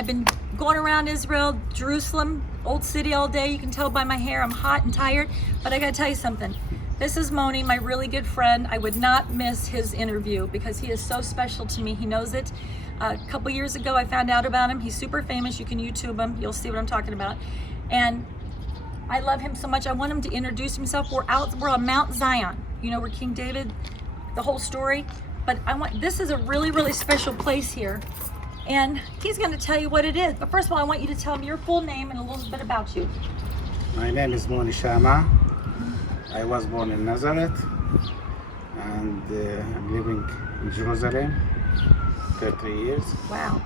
I've been going around Israel, Jerusalem, Old City all day. You can tell by my hair I'm hot and tired, but I gotta tell you something. This is Moni, my really good friend. I would not miss his interview because he is so special to me. He knows it. A couple years ago, I found out about him. He's super famous. You can YouTube him. You'll see what I'm talking about. And I love him so much. I want him to introduce himself. We're on Mount Zion. You know, where King David, the whole story. But this is a really, really special place here. And he's going to tell you what it is. But first of all, I want you to tell him your full name and a little bit about you. My name is Moni. I was born in Nazareth, and I'm living in Jerusalem 30 years. Wow.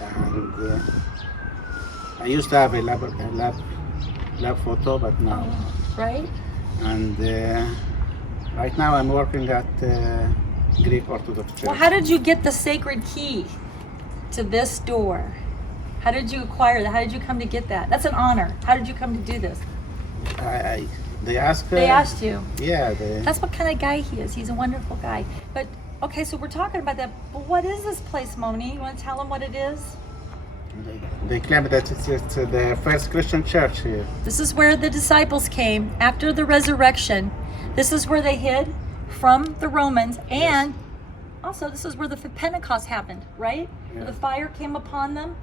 And I used to have a lab photo, but now. Right? And right now I'm working at Greek Orthodox Church. Well, how did you get the sacred key to this door? How did you acquire that? How did you come to get that? That's an honor. How did you come to do this? They asked. They asked you. Yeah. That's what kind of guy he is. He's a wonderful guy. But okay, so we're talking about that. But what is this place, Moni? You want to tell them what it is? They claim that it's the first Christian church here. This is where the disciples came after the resurrection. This is where they hid from the Romans, and also this is where the Pentecost happened, right? Yeah. Where the fire came upon them.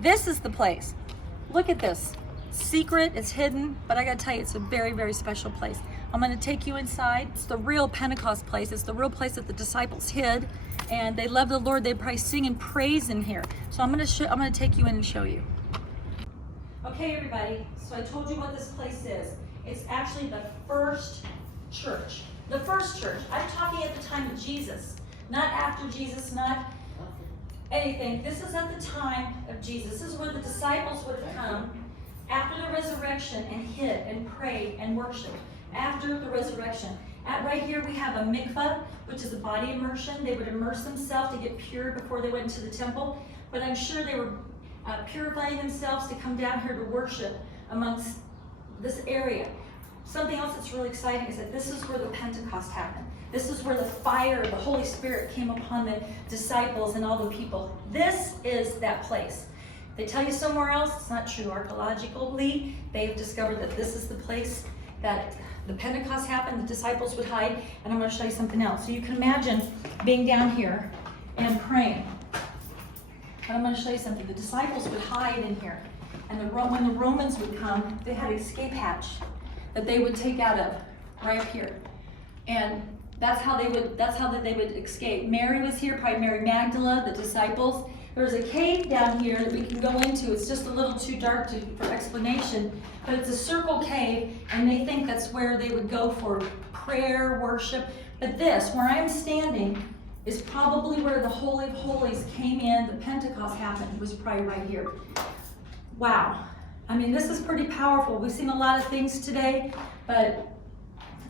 This is the place. Look at this. Secret, it's hidden, but I gotta tell you, it's a very, very special place. I'm gonna take you inside. It's the real Pentecost place. It's the real place that the disciples hid, and they loved the Lord. They probably sing and praise in here. So I'm gonna take you in and show you. Okay, everybody. So I told you what this place is. It's actually the first church. The first church. I'm talking at the time of Jesus, not after Jesus, not anything. This is at the time of Jesus. This is where the disciples would have come after the resurrection and hid and prayed and worshiped after the resurrection. Right here we have a mikvah, which is a body immersion. They would immerse themselves to get pure before they went into the temple. But I'm sure they were purifying themselves to come down here to worship amongst this area. Something else that's really exciting is that this is where the Pentecost happened. This is where the fire of the Holy Spirit came upon the disciples and all the people. This is that place. They tell you somewhere else, it's not true. Archaeologically, they've discovered that this is the place that the Pentecost happened, the disciples would hide, and I'm going to show you something else. So you can imagine being down here and praying. But I'm going to show you something. The disciples would hide in here, and when the Romans would come, they had an escape hatch that they would take out of right here. And that's how they would escape. Mary was here, probably Mary Magdalene, the disciples. There's a cave down here that we can go into. It's just a little too dark for explanation, but it's a circle cave, and they think that's where they would go for prayer, worship. But this, where I'm standing, is probably where the Holy of Holies came in. The Pentecost happened. It was probably right here. Wow. I mean, this is pretty powerful. We've seen a lot of things today, but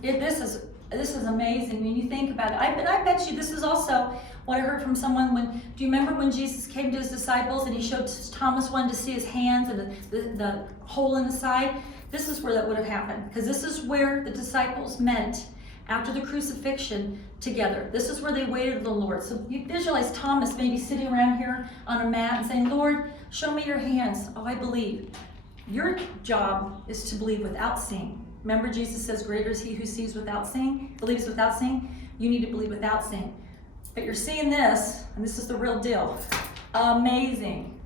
this is amazing when you think about it. I bet you this is also what I heard from someone do you remember when Jesus came to his disciples and he showed Thomas wanted to see his hands and the hole in the side? This is where that would have happened, because this is where the disciples met after the crucifixion together. This is where they waited on the Lord. So you visualize Thomas maybe sitting around here on a mat and saying, Lord, show me your hands. Oh, I believe. Your job is to believe without seeing. Remember, Jesus says, greater is he who sees without seeing, believes without seeing. You need to believe without seeing. But you're seeing this, and this is the real deal. Amazing.